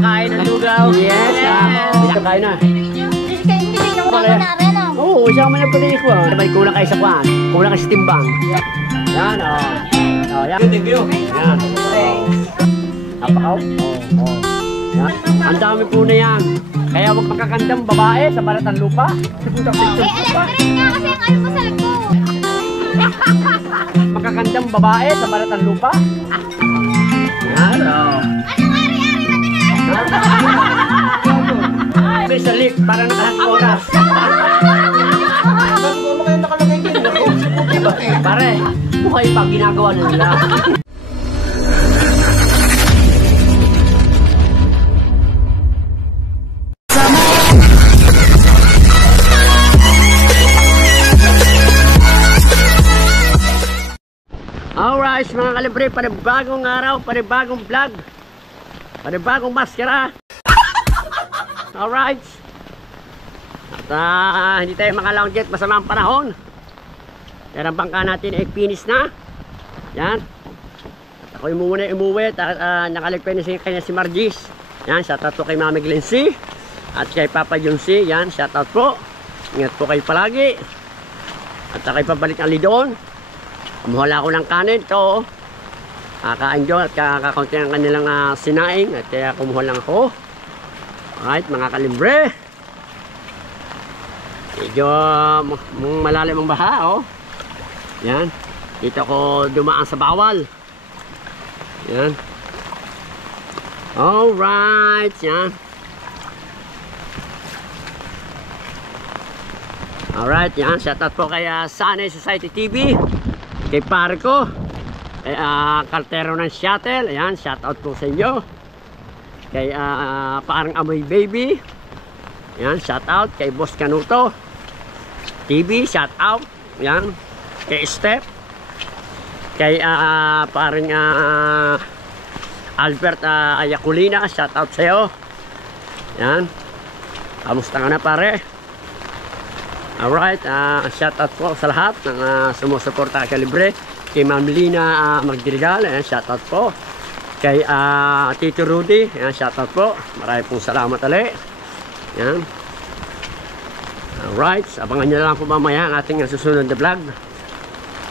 pakain ng lugaw. Yes, bisa kain na. Hindi na wala na rin, oh. Oo, isang man yung pati ko. Sabay kulang kayo sa kuhan. Kulang kayo sa timbang. Yan, yan. Thank you. Yan. Napakaw. Yan. Ang dami po na yan. Kaya huwag makakandang babae sa balatan lupa. Electric nga kasi ang ano mo sa likod. Makakandang babae sa balatan lupa. Yan, Anong ari-ari mo din May sa lift para nakahat oras. Ba't mo kayo nakalagay din? Pare, buhay pa ginagawa na nila. Alright mga kalibre, panibagong araw, panibagong vlog, panibagong maskara. Alright. At hindi tayo makalangkit, masama ang panahon. Pero ang bangka natin ay finish na. Yan. Ako muna umuwi at nakaligpay na kanya si Margis. Yan, shoutout po kay Mami Glency at kay Papa Junsi. Yan, shoutout po. Ingat po kayo palagi. At kay pabalik ang lidoon. Kumuhala ako ng kanin. Ito, kaka-enjoy at kakakunti ang kanilang sinaing. At kaya kumuha lang ako. Alright, mga kalibre. Medyo malalim ang baha, oh. Yan. Dito ako dumaan sa bawal. Yan. Alright, yan. Alright, yan. Shoutout po kay Sanay Society TV. Kay pare ko. Kay Kartero ng Shuttle. Ayan, shoutout po sa inyo. Kay parang Amoy Baby. Ayan, shoutout. Kay Boss Canuto TV, shoutout. Ayan. Kay Steph. Kay parang Albert Ayaculina, shoutout sa iyo. Ayan. Kamusta ka na pare? Alright, shoutout po sa lahat ng sumusuporta kay Kalibre. Kay Ma'am Lina Magdirigal, ayan, shoutout po. Kay Tito Rudy, ayan, shoutout po. Maraming pong salamat ulit. Ayan. Alright, abangan nyo lang po mamaya ang ating susunod na vlog.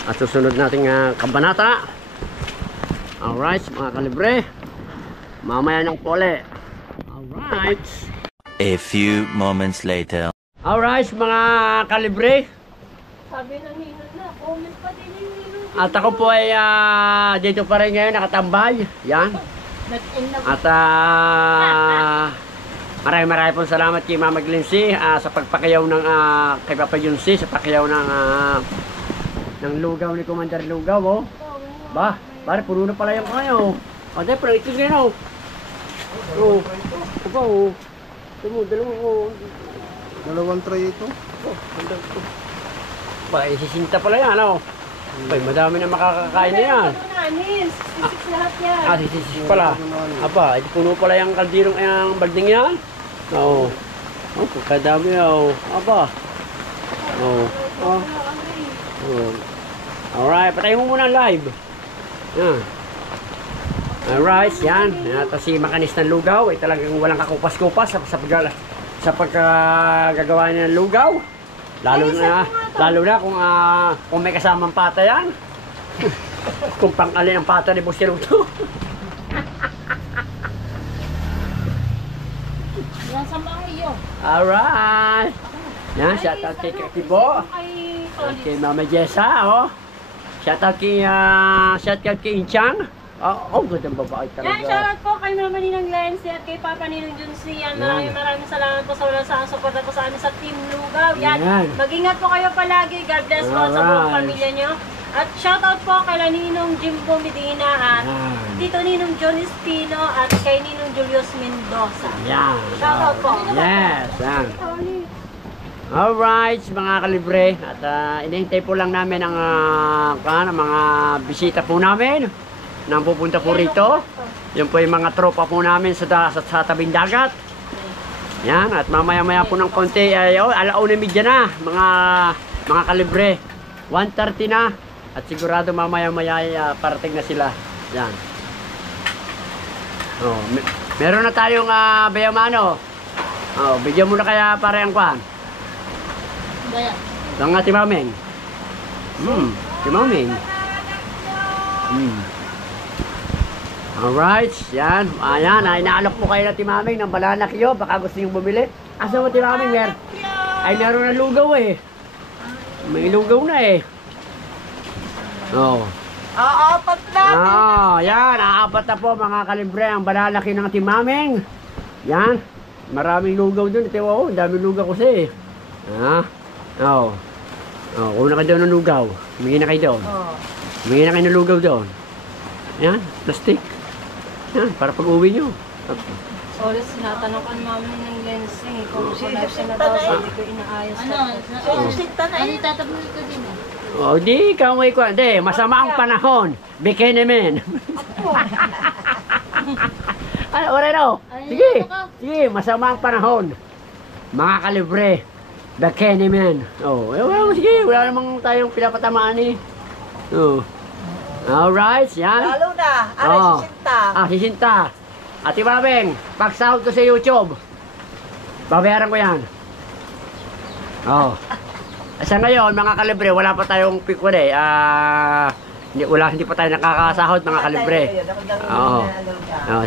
At susunod nating kabanata. Alright, mga Kalibre. Mamaya ng pole. Alright. A few moments later. Alright, mga Kalibre. Sabi ng ninong na, comment pa din yung ninong. At ako po ay dito pa rin ngayon, nakatambay. Yan. At maraming pong salamat kay Mama Glency sa pagpakayaw ng kay Papa Junsi, sa pakayaw ng lugaw ni Commander Lugaw, oh. Ba, pare, puno na pala yung kayo. Pwede, pero ito ngayon, oh. Oh, ito, oh. Dalawang tray ito. Ba, isisinta pala yan, oh. Ay, madami na makakakain na yan. Sisik lahat yan. Sisisik pala. Aba, ito puno pala yung kaldirong yung balding yan. Oo. Oh, kadami, oh. Aba. Oo. Oh. Oh. Alright, patayin mo muna ang live. Yan. Alright, yan. Ito si Makanis ng Lugaw. Ay talagang walang kakupas-kupas sa pagkagagawa niya ng lugaw. Lalo na kung may kasamang pata yan. Kung pang-alin ang pata ni Boss Canuto. Yan sa mga iyo. Alright. Yan, shoutout kay Katibo. Kay Mama Jessa, oh. Shoutout kay Inchang. Oh, gandang babae talaga. Yan, shoutout po kay Mama Ninang Lency at kay Papa Ninang Junsi. Yan, maraming salamat po sa walang saan suporta po sa amin sa Team Lugaw. Yan, mag-ingat po kayo palagi. God bless po sa buong pamilya nyo. At shoutout po kay Ninong Jimbo Medina at Tito Ninong John Espino at kay Ninong Julius Mendoza. Yan. Shoutout po. Yes, yan. Alright, mga Kalibre. At inihintay po lang namin ang mga bisita po namin nang pupunta po rito. Yun po yung mga tropa po namin sa tabing dagat. Yan, at mamaya-maya po ng konti ay 1:30 na, mga Kalibre. 1:30 na. At sigurado mamaya-maya ay parating na sila. Yan. Oh, Meron na tayong bayamano. Oh, bigyan mo na kaya pare ang kwan. Gaya. Ang timameng. Timameng. Alright, yan. Ayan, inaalok po kayo na timameng ng banana Q. Baka gusto nyo bumili. Asa mo timameng, Ay, meron na lugaw eh. May lugaw na eh. Oh. Aapat na. Yan, aapat na po mga kalibre ang banana Q ng timameng. Yan. Maraming lugaw dun. Ito, ang daming lugaw kasi eh. Una ka doon ng lugaw. Humingi na kayo doon. Humingi na kayo ng lugaw doon. Yan, plastic. Yan, para pag-uwi nyo. Sorry, sinatanong ko namin ng lensing. Kung live siya na daw, hindi ko inaayos. Ano itatapos ko din Di, kamay ko. Di, masama ang panahon. Bikini men. Ano, Oreno? Sige, sige, masama ang panahon. Mga kalibre. Bikini men. Sige, wala namang tayong pinapatamaan eh. Alright, yan. Lalo na. Sisinta. Ate Babeng, pag-sahod ko sa YouTube, babayaran ko yan. Sa ngayon, mga kalibre, wala pa tayong pikwan eh. Hindi pa tayo nakakasahod, mga kalibre.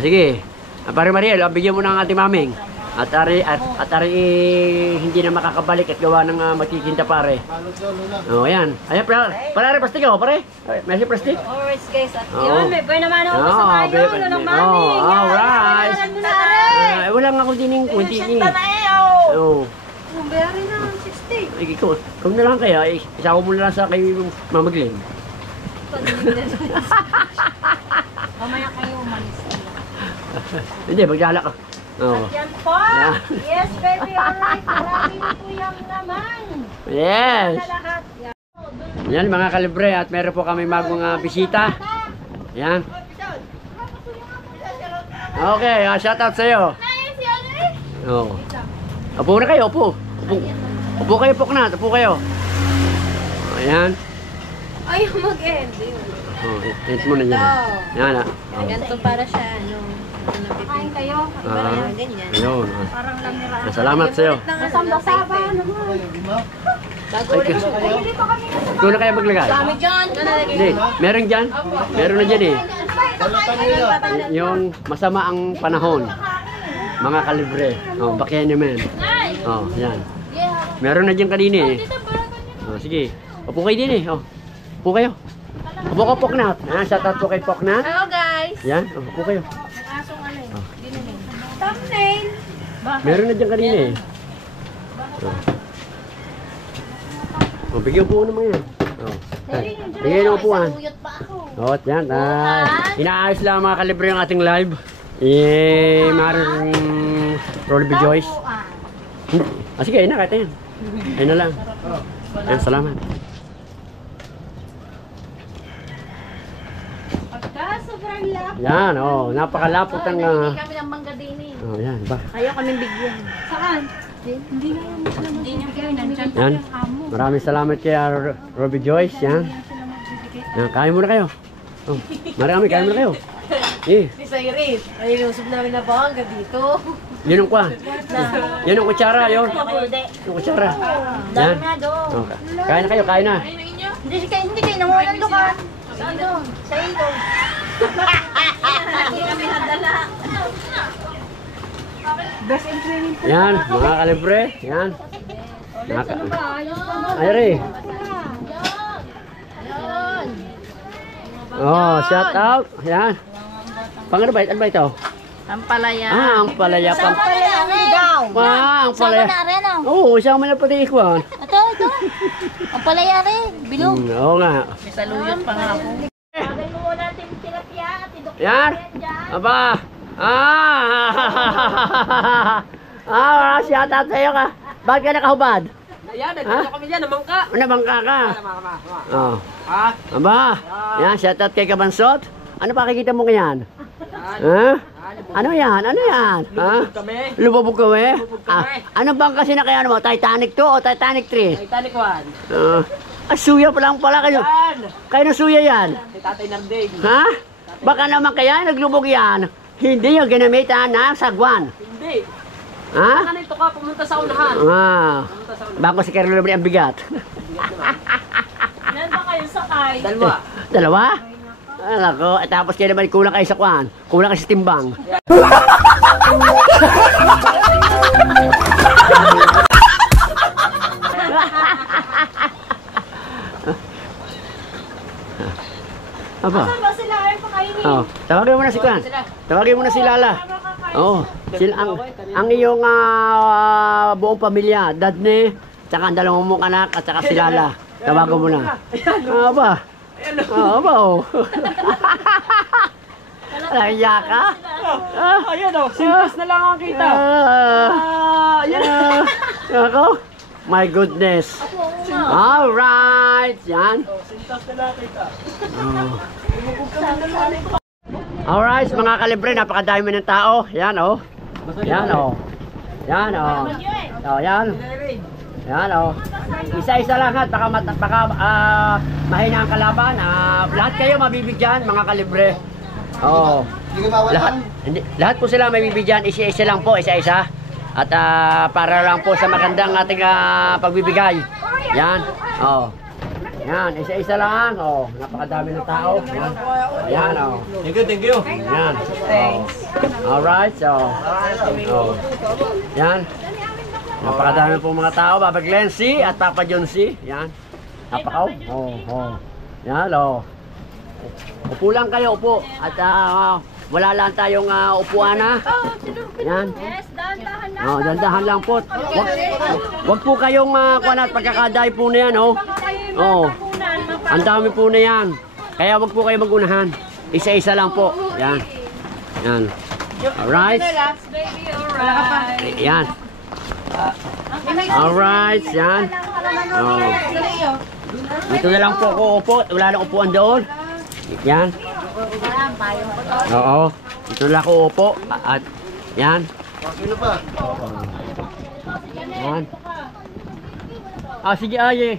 Sige. Pare Mariel, bigyan mo ng Ate Mameng. At ari hindi na makakabalik at gawa ng magkikinta pare. Ayan. Ayan, pare, plastic ako, pare. May plastic. Alright guys, at yun, may buhay naman ako sa tayo, lulong mami. Alright. Wala nga akong dining kunti ni. Bayarin na, 60. Ikaw na lang kaya, isawa mo na lang sa kay Mama Glenn. Mamaya kayo umalis. Hindi, maglala ka. At yan po. Yes, baby, alright. Marami po yung naman. Yes. Sa lahat. Yan mga kalibre at meron po kami bagong bisita. Yan. Okay, shout out sa iyo. Upo na kayo, upo. Upo kayo, poknat. Upo kayo. Ayan. Ayaw mag-end. Tent mo na dyan. Yan Ganito para siya, Kain kayo. ganyan. Ayun. Parang lamira. Salamat sa iyo. Nasamba ba naman? Ikaw na kaya maglagay? Kami dyan. Hindi, meron dyan. Meron na dyan eh. Yung masama ang panahon. Mga kalibre. Bakyan naman. Yan. Meron na dyan kanina eh. Sige. Upo kayo din eh. Upo kayo. Upo ka, Poknat. Shout out po kay Poknat. Hello guys. Yan. Upo kayo. Thumbnail. Meron na dyan kanina eh. Bigyan po naman yan. Bigyan ng upuan. Yan. Inaayos lang mga kalibre yung ating live. Maring Rolby Joyce. Sige, ayun na, kahit yan. Ayun na lang. Yan, salamat. Pagka sobrang lapot. Yan, napakalapot ang... Hindi kami ng mangga din eh. yan, ba? Ayaw kaming bigyan. Saan? Hindi na yung hindi niya kayo nandyan. Yan. Maraming salamat kay Rolby Joyce. Yan. Yan, kain muna kayo. Marami, kain muna kayo. Si Cyrus, ay ilusog namin na bangga dito. Yun ang kwa. Yan ang kutsara, yun. Yung kutsara. Yan. Kain na kayo, kain na. Hindi kayo nangunan doon. Saan doon? Sa ilog. Hindi kami nadala. Best in training. Yan, mga kalibre. Yan. Ayari. Shout out. Yan. Ano ba ito? Ang palaya. Ang palaya pa. Ang palaya daw. Ang palaya. Isang man na pati ikwan. Ito. Ang palaya rin. Bilog. Oo nga. May saluyot pa nga ako. Bagay mo muna natin tilapia at idok. Yan. Aba. Shout out sa'yo ka. Bakit ka nakahubad? Ayan, nagdito kami dyan, namangka. Nabangka ka. Aba. Yan, shout out kay Kabansot. Ano pa kikita mo ngayon? Ano yan? Kami. Lubabog kami? Ano bang kasi na kaya mo? Titanic 2 o Titanic 3? Titanic 1. Suya pa lang pala kayo. Kayo na suya yan? Si Tatay Narding. Ha? Baka naman kaya naglubog yan. Hindi yung ginamitan na sagwan. Hindi. Ha? Ano ito ka pumunta sa unahan? Bago si Carlo Libre ang bigat. Ilan ba kayo sakay? Dalawa. Dalawa? Alako, tapos kayo naman kulang kayo sa kwan. Kulang kayo sa timbang. Aba. Saan ba sila ay pakainin? Oh, tawagin mo na si Kwan. Tawagin mo na si Lala. Oh, sila ang iyong buong pamilya, dad ni, tsaka ang dalawang mong anak at tsaka si Lala. Tawagan mo na. Aba. Aba oh. Naiya ka? Ayan o, simpas na lang ang kita. Ayan. Ako? My goodness. Alright. Yan. Simpas na lang kita. Alright, mga kalibre, napakadami ng tao. Yan oh. Yan oh. Yan oh. Oh, yan. Yan oh. Isa-isa lang ha, baka mahina ang kalaban. Lahat kayo mabibigyan, mga kalibre. Oh. Lahat po sila mabibigyan, isa-isa lang po, isa-isa. At para lang po sa magandang ating pagbibigay. Yan. Oh. Yan, isa-isa lang. Oh, napakadami ng tao. Yan. Yan oh. Thank you. Yan. Thanks. Alright, so. Oh. Yan. Napakadami po mga tao. Papa Glency at Papa John C. Yan. Napakaw. Oh. Yan, oh. Upo lang kayo, upo. At wala lang tayong upuan na. Yan. Yes, dahan-dahan lang. Oh, dandahan lang po. Wag po kayong kuwanat pagkakaday po na yan, oh. Oh. Ang dami po na yan. Kaya wag po kayo magunahan. Isa-isa lang po. Yan. Yan. Alright. Relax, baby. Alright. Yan. Alright. Yan. Oh. Dito na lang po ako upo. Wala nang upuan doon. Yan. Oo. Dito na ako upo. At yan. Yan. Sige ay.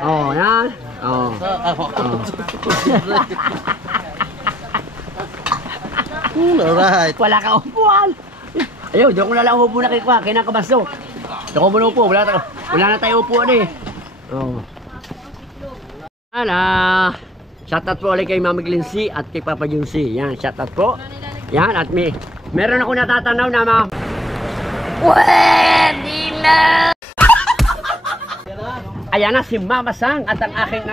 Oh, yan. Oh. Alright. Wala ka upuan. Ayun, diyan ko na lang upo na kay Kwa, kinakabaso. Diyan ko muna upo, wala na tayo upuan eh. Oh. Shoutout po ulit kay Mama Glency at kay Papa Junsi. Yan, shoutout po. Yan, at meron ako natatanaw na Pwede na! Ayan na si Mama Sang at ang aking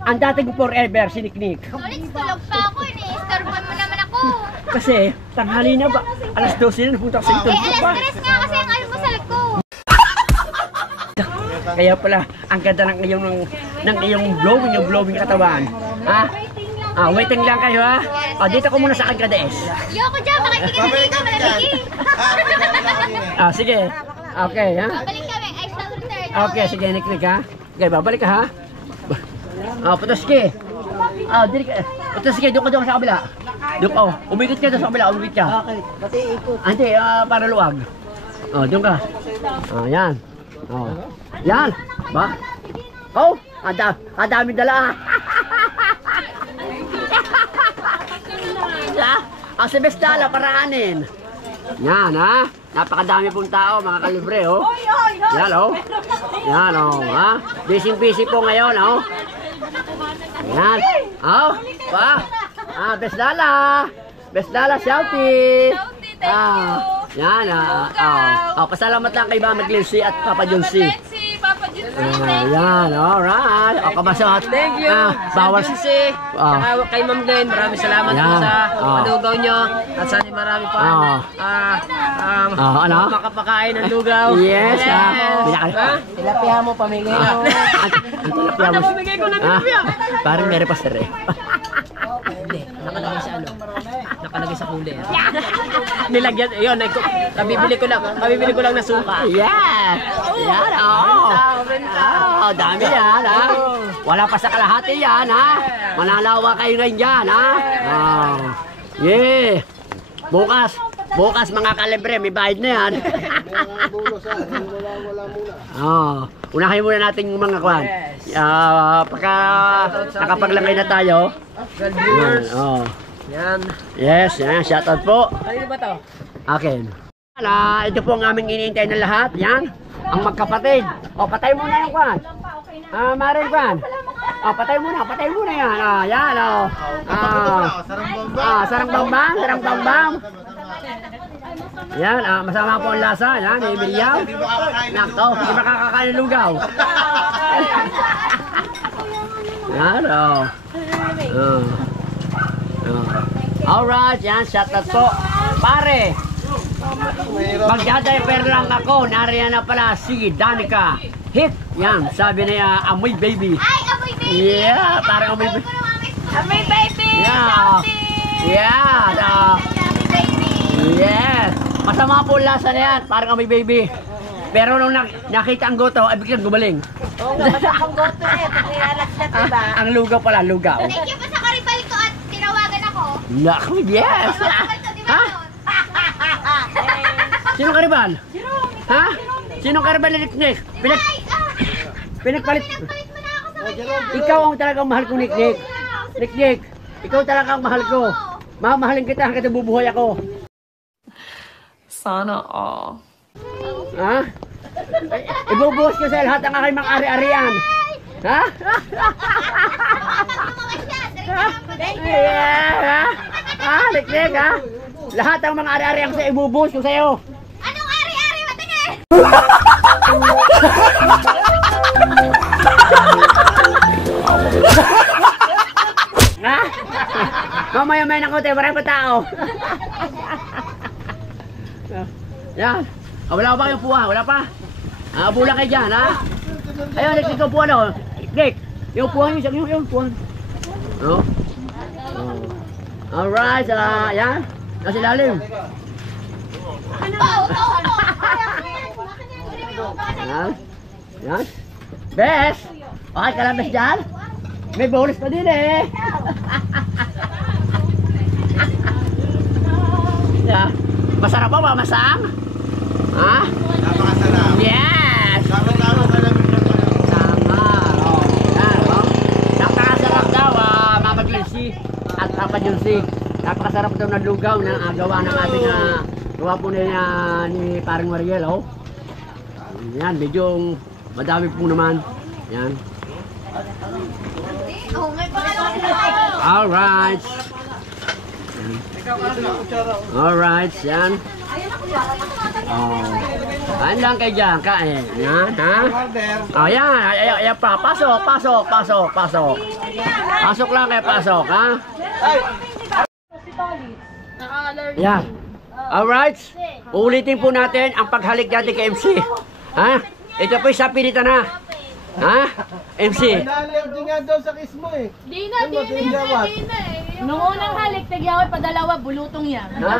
ang dating forever si Niknik. Ulit, tulog pa ako. Ini-istorban mo naman ako. Kasi tanghali na ba? Alas 12 na napunta ako sa ito. Alas 3 nga kasi ang almusal ko. Kaya pala ang ganda ng iyong blowing katawan. Waiting lang kayo ha. Dito ko muna sa Agades. Yoko dyan, baka hindi ka naligo, malamig eh. Sige. Okay ha. Babalik kami, I shall return. Okay, sige, Niknik ha. Okay, babalik ka ha. Putoski. Putoski, doon ka sa kabila. Doon, umikot ka doon sa kabila, umikot ka. Okay, pati ikot. Hindi, para luwag. Doon ka. Yan. Yan. Ba? Ang dami dala. Si Bestala, paraanin. Yan ha. Napakadami pong tao, mga kalibre oh. Yan oh. Yan oh, ha. Busy po ngayon oh. Yan. Oh, pa. Bestala, shouty. Yan pasalamat lang kay Mama Glency at Papa John C. Yan, alright. Kabasot. Thank you. Bawal si kay Ma'am Glenn, maraming salamat po sa lugaw nyo. At sana marami pa makapakain ng lugaw. Yes. Tilapia mo, pamigay mo. Pamigay ko na tilapia. Parang meron pa sir eh. Hindi, nakalagay sa nakalagay sa cooler. Nilagyan, yun, Mabibili ko lang na suka. yeah. Yan, dami yan, ha. Wala pa sa kalahati yan, ha. Manalawa kayo ngayon dyan, ha. Yeah. Bukas mga kalibre, may bayad na yan. Unahin muna natin yung mga kwan. Pagka nakapaglangay na tayo. Yan. Yes, yan. Shoutout po. Kanino ba to? Akin. Ito po ang aming iniintay na lahat. Yan. Ang magkapatid. O, patay muna yung kwan. Marin kwan. O, patay muna yan. Yan, o. Sarang bambang. Yan, masama po ang lasa. Yan, Emilio. Nako, hindi makakakain ng lugaw. Yan, o. Alright, yan, shoutout po. Pare, magdadiaper lang ako. Nariyan na pala si Danica. Hit, yan, sabi niya, amoy baby. Ay, amoy baby! Yeah, parang amoy baby. Amoy baby! Yeah. Yeah. Amoy baby! Yes. Masama po lasa na yan, parang amoy baby. Pero nung nakita ang goto, ay biglang gumaling. Oo nga, masakang goto eh. Pati alas na, diba? Ang lugaw pala, lugaw. Thank you po sa karibal ko at tinawagan ako. Naku, yes. Ha? Sino karibal? Ha? Sino karibal ni Nick? Pinagpalit. Palit mo na ako sa kanya. Ikaw ang talagang mahal ko, Nick. Nick, ikaw talaga ang mahal ko. Mamahalin kita hanggang nabubuhay ako. Sana all. Ha? Ibubuhos ko sa lahat ang aking mga ari-arian. Ha? Yeah, ha? Nick, ha? Lahat ang mga ari-arian ko sa ibubuhos ko sa'yo. Anong ari-ari? Matingin! Ha? Mamaya-maya na ko tayo, marami pa tao. Yan. Wala pa kayong puha? Wala pa? Bula kayo dyan, ha? Ayun, Nick, ikaw puha na. Nick, yung puha nyo, yung puha. Oh. Alright, yan. Nasa ilalim. Yan. Yan. Bes! Okay ka lang, Bes, dyan? May bonus pa din eh. Yeah. Masarap ba? Masang? Ha? Napakasarap. Yes! Tama sa lamig na pala. Tama. Oh, yan, oh. Napakasarap daw, Mama Gilsi at Papa Gilsi. Napakasarap daw na lugaw na gawa ng ating gawa po ni Paring Mariel, oh. Yan, medyo madami po naman. Yan. Alright. Alright, yan. Oh. Kain lang kayo dyan, kain. Yan, ha? Oh, yan. Ayan pa. Pasok. Pasok lang kayo, pasok, ha? Yan. Alright. Ulitin po natin ang paghalik natin kay MC. Ha? Ito po yung sapilitan na. Ha? MC. Allergy nga daw sa kiss mo eh. Di na eh. Nung unang halik, nagyaway pa dalawa, bulutong yan. Ha?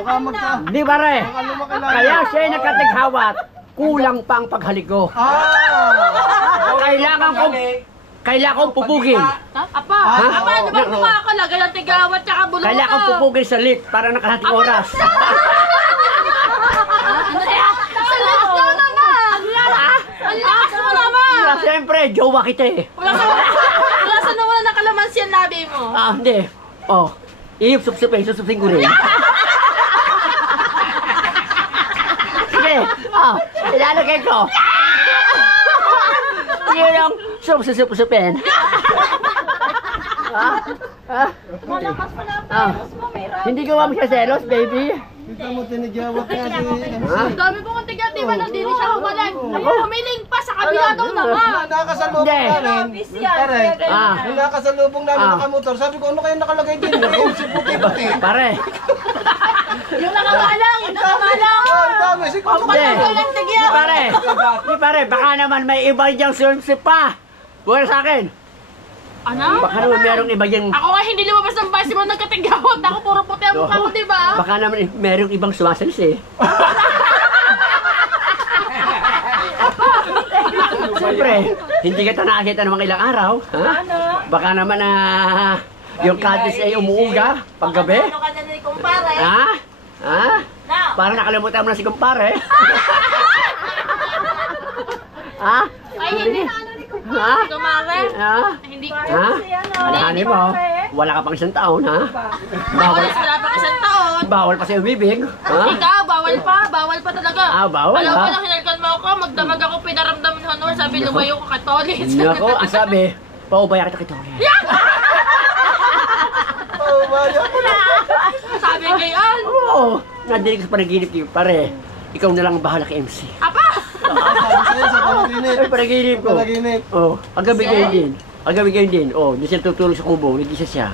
Baka magka... Di pare. Kaya siya nagkatighawat. Kulang pa ang paghalik ko. Kailangan kong pupugin. Apa, Ha? ano ba kumakalaga ng tigawat tsaka bulutong? Kailangan kong pupugin sa lift para nakalating oras. Ang lakas mo naman! Siyempre, jowa kita eh. Wala sa naman na kalamansi ang labi mo. Hindi. Oh, susupin ko rin. Sige, ilalagay ko. Yun ang susupin. Malakas pala ang pelos mo, may rap. Hindi ko siya selos, baby. Kita mo tinigawat nga si... Ang dami pong tigyan, di ba nang dili siya humalag? Humiling pa sa kabila daw naman. Nakasalubong namin. Pare, nung nakasalubong namin nakamotor, sabi ko, ano kayo nakalagay din? Yung si puti-puti. Pare. Yung nakamalang! Ang dami, si Hindi. Pare, baka naman may iba diyang swimsuit pa. Buwan sa akin. Ano? Baka naman merong iba diyang... Ako nga hindi lumabas ng base mo nagkatigawat. Ako puro puti ang mukha ko, di ba? Baka naman merong ibang sumasalis eh. Siyempre, hindi kita nakakita ng mga ilang araw. Ha? Baka naman yung kadis ay umuuga paggabi. Ano ka na ni kumpare? Ha? Ha? Parang nakalimutan mo na si kumpare. Ha? Ay, hindi na ano ni Ha? kumare. Ha? Hindi Ha? Ano mo? Wala ka pang isang taon, ha? Bawal wala pa isang taon. Bawal pa sa'yo umibig. Ha? Ikaw, bawal pa talaga. Bawal, Alam ha? mo lang, hinalkan mo ako, magdamag ako, pinaramdam ng honor, sabi lumayo ko katolis. Nako, ang sabi, paubaya kita kito. Sabi ngayon, Oo, nadinig sa panaginip niyo, pare. Ikaw na lang ang bahala kay MC. apa? Sa panaginip. Ay, panaginip ko. Panaginip. Oh, ang gabi kayo din. Ang gabi kayo din. Oh, di siya tutulog sa kubo, nag-isa siya.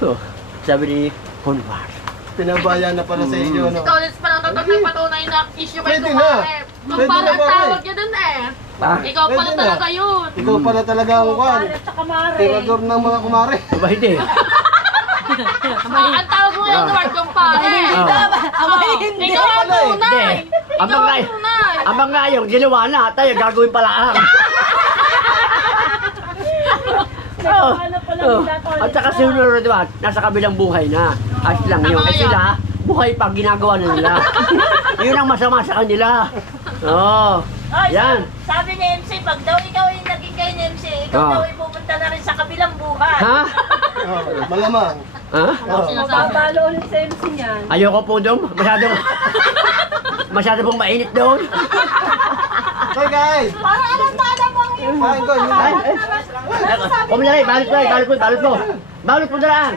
Oh, sabi ni Convar. Pinabayan na pala sa inyo, no? Katolis pa lang tatang nagpatunay na issue kay Pwede Kumare. na. Pwede Parang na, ang pare. tawag niya dun eh. Ah, Ikaw pala Pwede na. talaga yun. Ikaw pala talaga ang kwan. At saka mare. Tirador ng mga kumare. ba hindi? Ang tawag mo yung Lord Kumpare. Ikaw ang tunay. Ang Ikaw mga, ang tunay. ang mga yung ginawa na, tayo gagawin pala ang. Oh, oh. At saka sinunod diba, nasa kabilang buhay na. Ayos lang yun. Kasi sila, buhay pa ginagawa na nila. Yun ang masama sa kanila. Oh, Ay, yan. sabi ni MC, pag daw ikaw ay naging kay ni MC, ikaw Ah. daw ay pupunta na rin sa kabilang buhay. Ha? Malamang. Ha? Mababalo ulit sa MC niyan. Ayoko po doon. Masyado pong mainit doon. Hey guys! Parang alam mo yung Kain ko. Ay, Kung nalay, balot mo. Balot mo dalaan.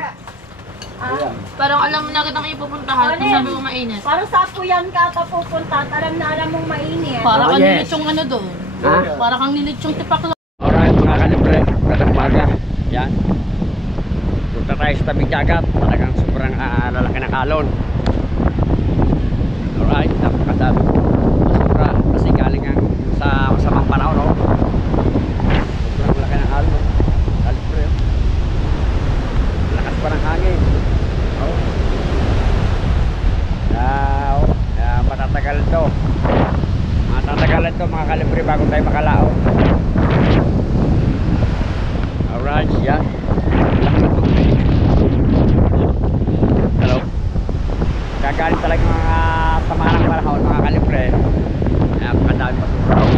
Parang alam mo na kitang ipupuntahan. Ano yan? Sabi mo mainit. Parang sa puyan ka ata pupunta at alam mo mainit. Para Oh, kang yes. nilitsong ano doon. Ha? Para kang nilitsong tipaklo. Alright mga kalibre, magandang umaga. Yan. Punta tayo sa tabing dagat. Talagang sobrang lalaki ng alon. Alright, napakadami. Sobra. Kasi galing ang sa masamang panahon. No? Sobrang laki ng alon. Kalibre. Lakas pa ng hangin. Oh. Matatagal to. Matatagalan to mga kalibre bago tayo makalao. Alright, yan. Hello. Gagaling talaga mga samahan ng panahon mga kalibre. Ayan, makadami pa sobrang.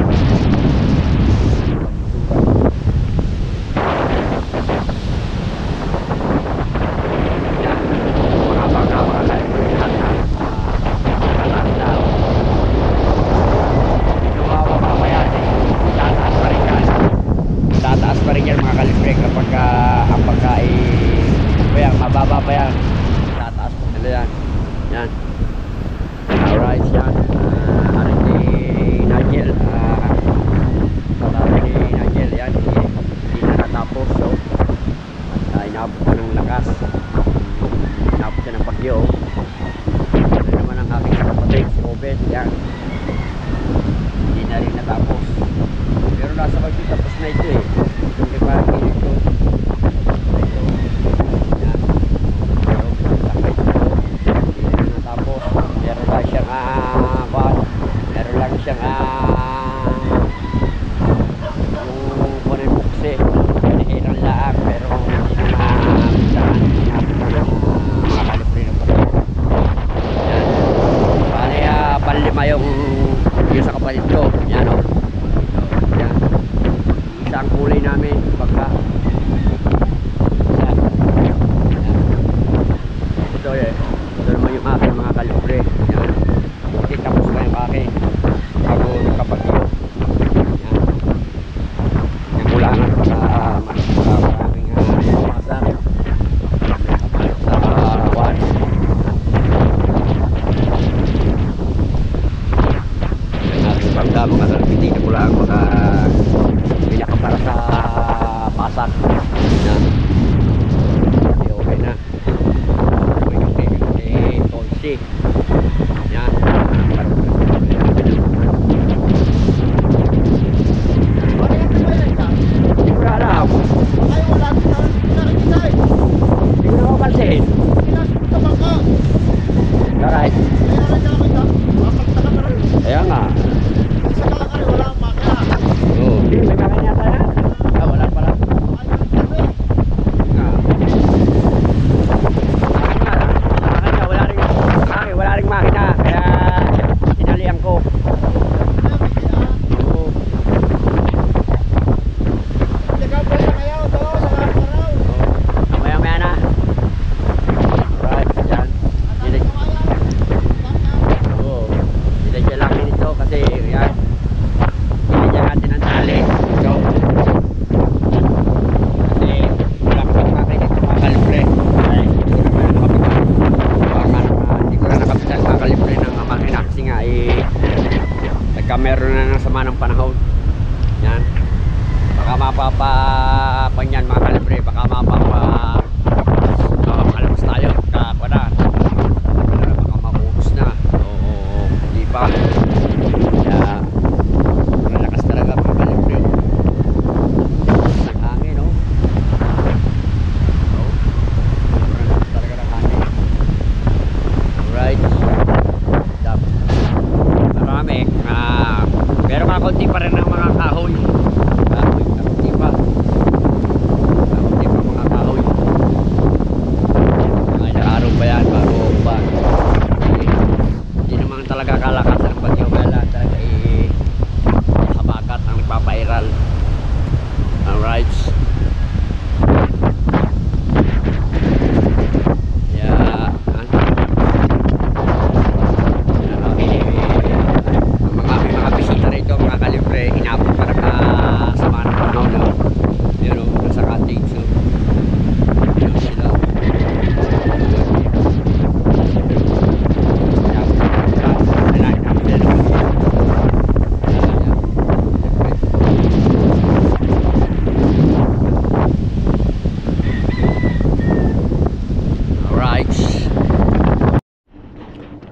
Yan. Mga bangka mga kalibre. Tataas pa rin yan mga kalibre kapag ang pagkain mababa pa yan, tataas pa sila yan. Yan. Alright, yan. Arin ni Nigel, sabi ni Nigel yan, hindi na natapos. So inabot pa ng lakas, inabot siya ng bagyo. Ano naman ang aking kapatid si Obed, yan, hindi na rin natapos. Pero nasa bagyo tapos na ito eh. Hindi pa ito. Yan. Pero lakay ito. Hindi na natapos. Meron lang siyang meron lang siyang yung kunin bukse. Panihiran laang. Pero hindi na mabisahan. Mga kalibre ng bagyo. Yan. Bali panlima yung sa kapatid ko. Yan o. Yan. Isang kulay namin pagka yan. Yan. Ito eh. Ito naman yung aking mga kalibre. Yan. Kasi tapos na yung aking bago nagkapagyo. Yan. Yung kulangan para maraming pumasan sa one. Yung aking bangga mga kalibre. Hindi na kulang mga pinaka para sa pasak. Yan. Okay na. Okay. Tonsi. Yan. Hindi ko na alam. Hindi ko na mapansin. Alright. Kaya nga. Oh, hindi. May kanya yata yan. Wala pala. meron na ng sama ng panahon. Yan. Baka mapapapanyan mga kalibre, baka mapapalabas tayo. Baka mapuhos na. Oo, hindi pa. Kaya, malakas talaga mga kalibre. Ang hangin, no? Malakas talaga ng hangin. Alright. Marami. Pero kakunti pa rin ang mga kahoy. Kakunti pa. Kakunti pa mga kahoy. Mga ilang araw pa yan bago ba. Hindi naman talaga kalakas ang bagyo. Kaya talaga habagat ang nagpapairal. Alright.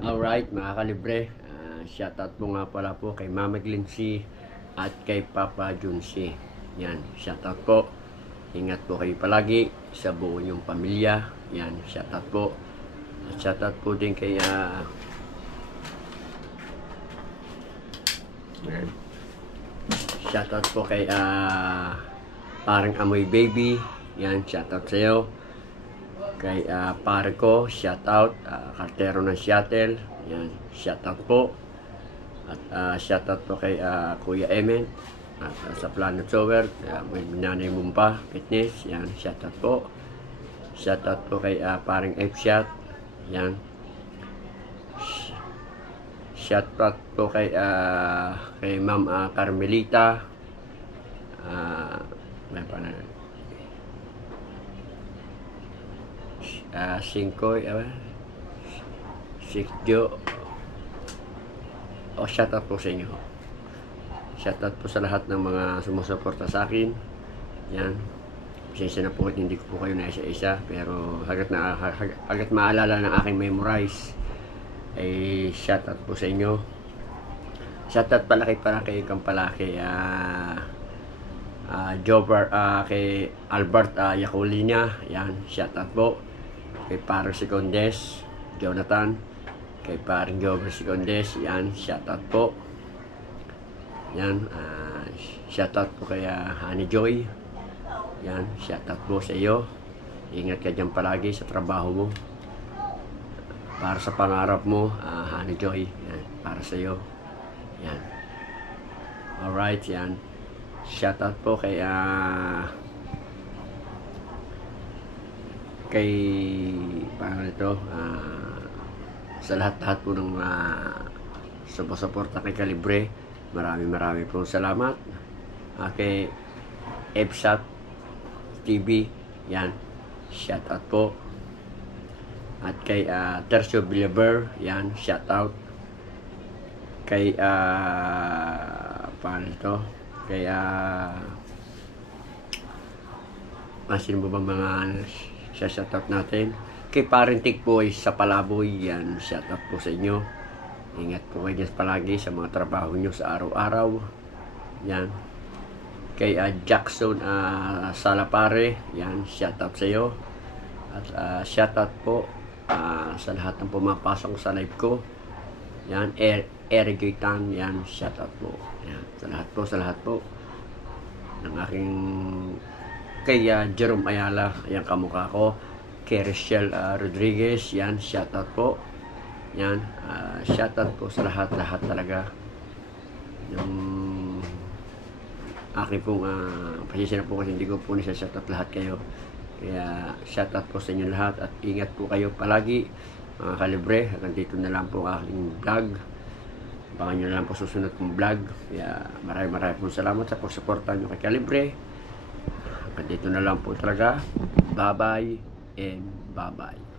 Alright mga kalibre, shoutout po nga pala po kay Mama Glincy at kay Papa Junsi. Yan, shoutout po. Ingat po kayo palagi sa buo niyong pamilya. Yan, shoutout po. At shoutout po din kay shoutout po kay parang Amoy Baby. Yan, shoutout sa iyo. Kay pare ko, shoutout, kartero ng Seattle. Yan, shoutout po. At shoutout po kay Kuya Emen at sa Planet Tower, may Nanay Mumpa Fitness. Yan, shoutout po. Shoutout po kay parang F-Shot. Yan. Shoutout po kay Ma'am Carmelita. May pangalan. Singkoy, Sikjo. Shoutout po sa inyo. Shoutout po sa lahat ng mga sumusuporta sa akin. Yan. Pasensya na po at hindi ko po kayo na isa-isa. Pero hagat maalala ng aking memorize, ay shoutout po sa inyo. Shoutout pala kay Kampalaki, kay Albert Yakulina. Yan, shoutout po. Kay Parang Secondes, Jonathan. Kay Parang Jover Secondes, yan, shoutout po. Yan, shoutout po kay Honey Joy. Yan, shoutout po sa iyo. Ingat ka dyan palagi sa trabaho mo. Para sa pangarap mo, Honey Joy. Yan, para sa iyo. Yan. Alright, yan. Shoutout po kay paano ito, sa lahat-lahat po ng sumusuporta kay Kalibre. Marami po salamat. Kay F-Shot TV, yan, shoutout po. At kay Tercio Villaber, yan, shoutout. Kay paano ito, kay sino ba mga shoutout natin? Kay Parenting Boys sa Palaboy, yan, shoutout po sa inyo. Ingat po kayo palagi sa mga trabaho nyo sa araw-araw. Yan. Kay Jackson Salapare, yan, shoutout sa iyo. At shoutout po sa lahat ng pumapasok sa live ko. Yan, Eric Gaitan, yan, shoutout po. Yan, sa lahat po ng aking kay Jerome Ayala, yan, kamukha ko. Kay Rachel Rodriguez, yan, shoutout po. Yan, shoutout po sa lahat talaga. Yung aking pong pasensya na po kasi hindi ko po nisa-shoutout lahat kayo. Kaya shoutout po sa inyo lahat at ingat po kayo palagi mga Kalibre. Hanggang dito na lang po ang aking vlog. Abangan nyo na lang po susunod kong vlog. Kaya maraming po salamat sa pagsuporta nyo kay Kalibre. Hanggang dito na lang po talaga. Bye bye and bye bye.